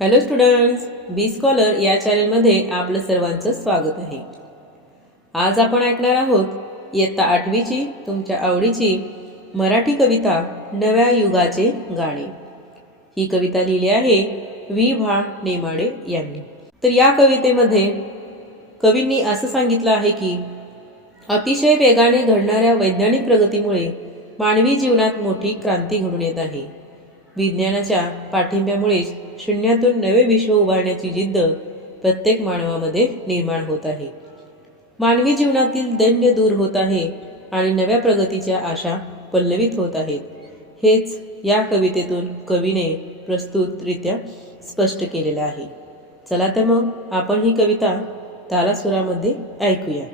Hello students बी scholar या चॅनलमध्ये आपलं सर्वांचं स्वागत आहे. आज आपण ऐकणार आहोत इयत्ता आठवीची तुमच्या आवडीची मराठी कविता नव्या युगाचे गाणे. ही कविता लिहिली आहे वि भा नेमाडे यांनी. तर या कवितेमध्ये कवींनी असं सांगितलं आहे की अतिशय वेगाने घडणाऱ्या वैज्ञानिक प्रगतीमुळे मानवी जीवनात मोठी क्रांती घडून येत आहे. विज्ञानाच्या पाठिंब्यामुळेच शून्यातून नवे विश्व उभारण्याची जिद्द प्रत्येक मानवामध्ये निर्माण होत आहे. मानवी जीवनातील दैन्य दूर होत आहे आणि नव्या प्रगतीच्या आशा पल्लवित होत आहेत. हेच या कवितेतून कवीने प्रस्तुतरित्या स्पष्ट केलेलं आहे. चला तर मग आपण ही कविता तालासुरामध्ये ऐकूया.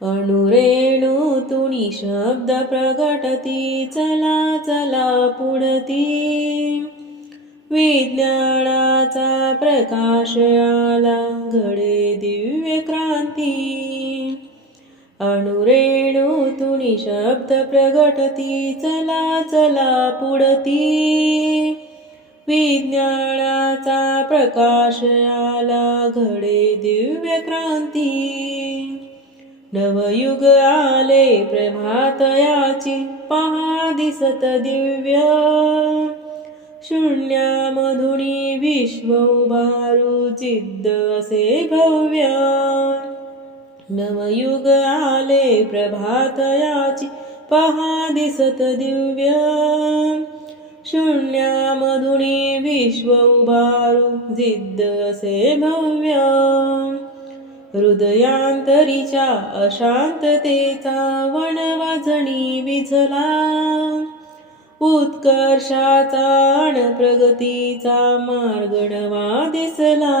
अणुरेणू तुणी शब्द प्रगटती चला चला पुढती. विज्ञानाचा प्रकाश आला घडे दिव्य क्रांती. अणुरेणू तुणी शब्द प्रगटती चला चला पुढती. विज्ञानाचा प्रकाश आला घडे दिव्य क्रांती. नवयुग आले प्रभातयाची पहा दिसत दिव्य. शून्यामधुनी विश्व उभारू जिद्द असे भव्य नवयुग आले प्रभातयाची पहा दिसत दिव्य शून्यामधुनी विश्व उभारू जिद्द असे भव्य हृदयांतरीच्या अशांततेचा वनवाजणी विझला। उत्कर्षाचा आणि प्रगतीचा मार्गणवा दिसला.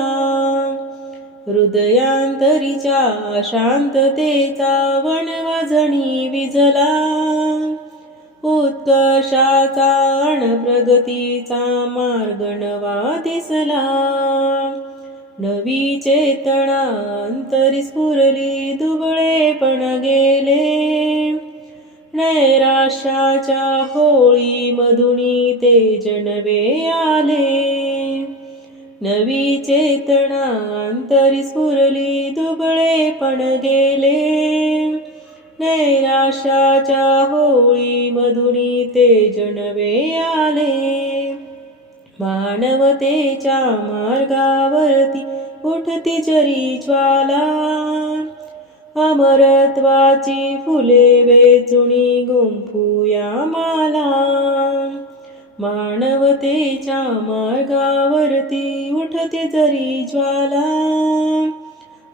हृदयांतरीच्या अशांततेचा वणवजणी विझला. उत्कर्षाचा आणि प्रगतीचा मार्गणवा दिसला. नवी चेतना अंतरी स्फुरली दुबळेपण गेले. नैराशाच्या होळी मधुनी ते जनवे आले. नवी चेतना अंतरी स्फुरली दुबळेपण गेले. नैराशाच्या होळी मधुनी ते जनवे आले. मानवतेच्या मार्गावरती उठती जरी ज्वाला अमरत्वाची फुले वेचुणी गुंफूया माला मानवतेच्या मार्गावरती उठते जरी ज्वाला.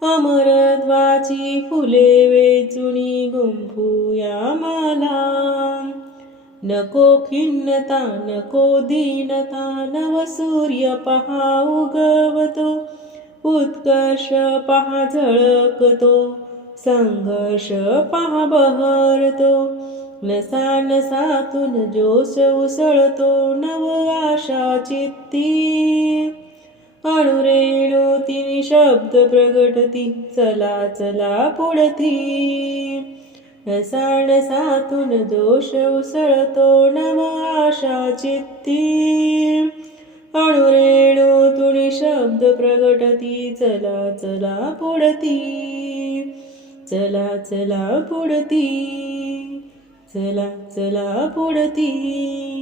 अमरत्वाची फुले वेचुणी गुंफूया माला नको खिन्नता नको दीनता नव सूर्य पहा उगवतो उत्कर्ष पहा झळकतो. संघर्ष पहा बहरतो. नसा नसातून जोश उसळतो नव आशा चित्ती. अणुरेणू तिने शब्द प्रगटती चला चला पुढती. नसा नसातून जोश उसळतो नव आशा चित्ती. अणुरेणू तुणी शब्द प्रगटती चला चला पुढती. चला चला पुढती. चला चला पुढती.